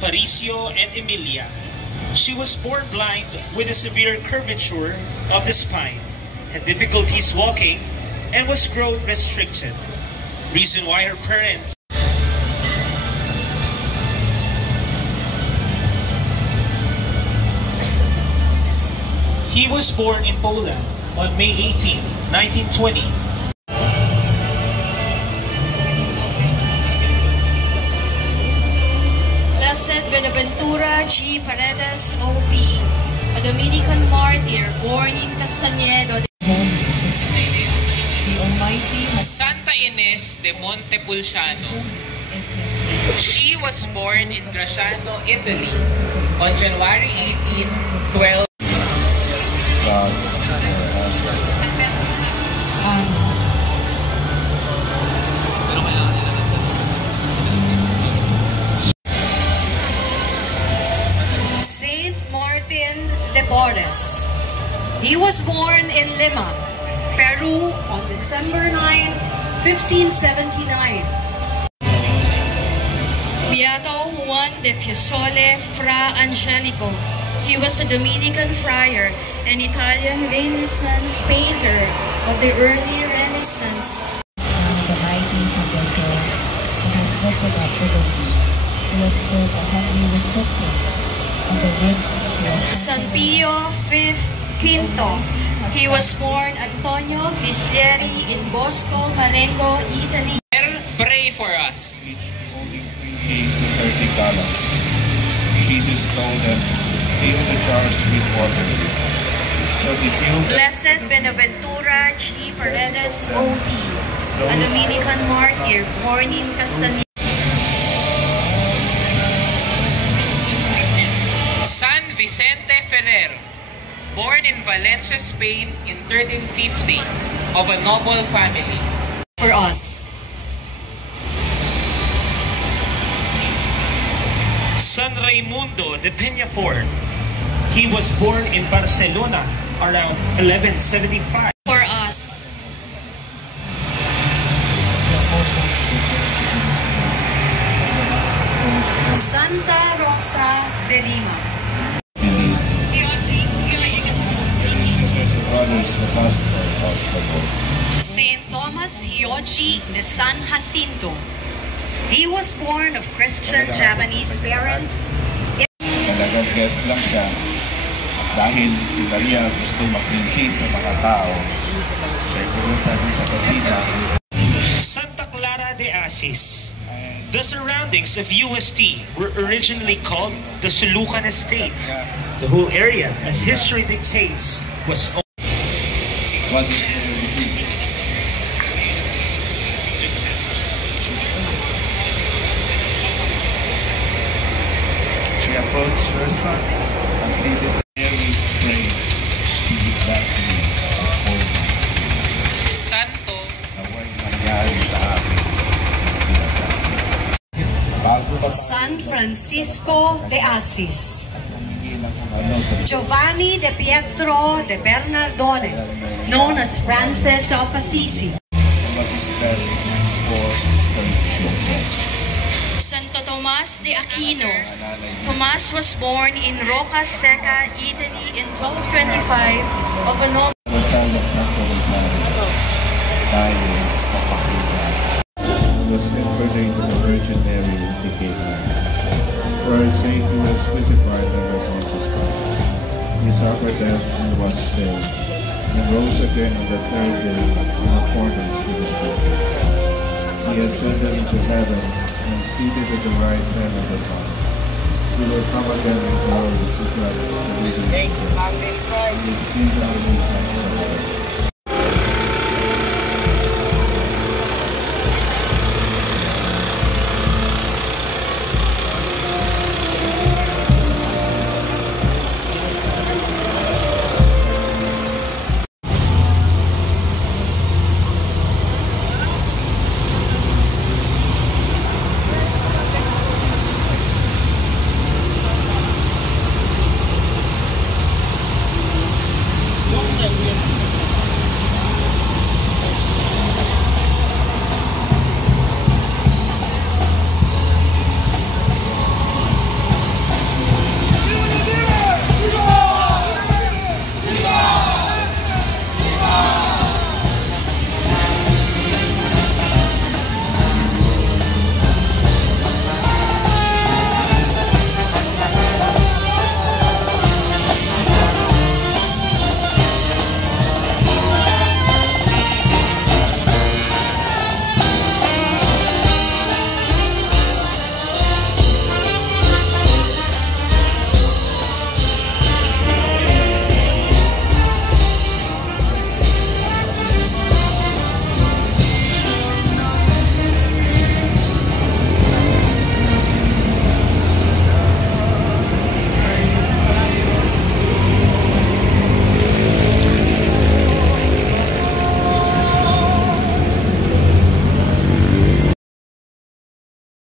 Parisio and Emilia. She was born blind with a severe curvature of the spine, had difficulties walking, and was growth restricted. Reason why her parents He was born in Poland on May 18, 1920. Blessed Benaventura G. Paredes, O.P., a Dominican martyr born in Castañedo. The Almighty Santa Ines de Montepulciano. She was born in Grasciano, Italy on January 18, 12. Saint Martin de Porres. He was born in Lima, Peru on December 9, 1579. Beato Juan de Fiesole Fra Angelico. He was a Dominican friar and Italian Renaissance painter of the early Renaissance. The mighty Haggadah has lifted up the weak. He has filled the hungry with good things, and the rich blessed. San Pio V. He was born Antonio Ghislieri in Bosco, Marengo, Italy. Pray for us. Each holding 3 to 30 gallons. Jesus told them, fill the jars with water. So they filled them. Blessed Benaventura G. Paredes, O.P., a Dominican martyr born in Castañedo. San Vicente Ferrer, born in Valencia, Spain in 1350, of a noble family. For us. San Raimundo de Peñafort. He was born in Barcelona around 1175. For us. Santa Rosa de Lima. Saint Thomas Hioji de San Jacinto. He was born of Christian Japanese parents. Talagang guest lang siya dahil si Maria gusto magsingki sa mga tao. Kaya pumunta din sa kusina. Santa Clara de Asis. The surroundings of UST were originally called the Sulucan Estate. The whole area, as history dictates, was owned. She approached her son and pleaded, Mary, pray to give back to me for me. Santo Naway nangyari sa akin ang sinasabi. Bago pa San Francisco de Asis. tumingin ang ano sa Giovanni de Pietro de Bernardone, known as Francis of Assisi. mag-discuss for her children. Santo Tomas de Aquino. Tomas was born in Roca Seca, Italy in 1225 of a noble. Dasal ng Santo Rosario tayo papakita. Was incarnate of the Virgin Mary became man. For our sake he was crucified under Pontius Pilate. He suffered death and was buried, and rose again on the third day in accordance with his word. He ascended into heaven and seated at the right hand of the Father. He will come again in glory to judge the living and the dead. His kingdom will come.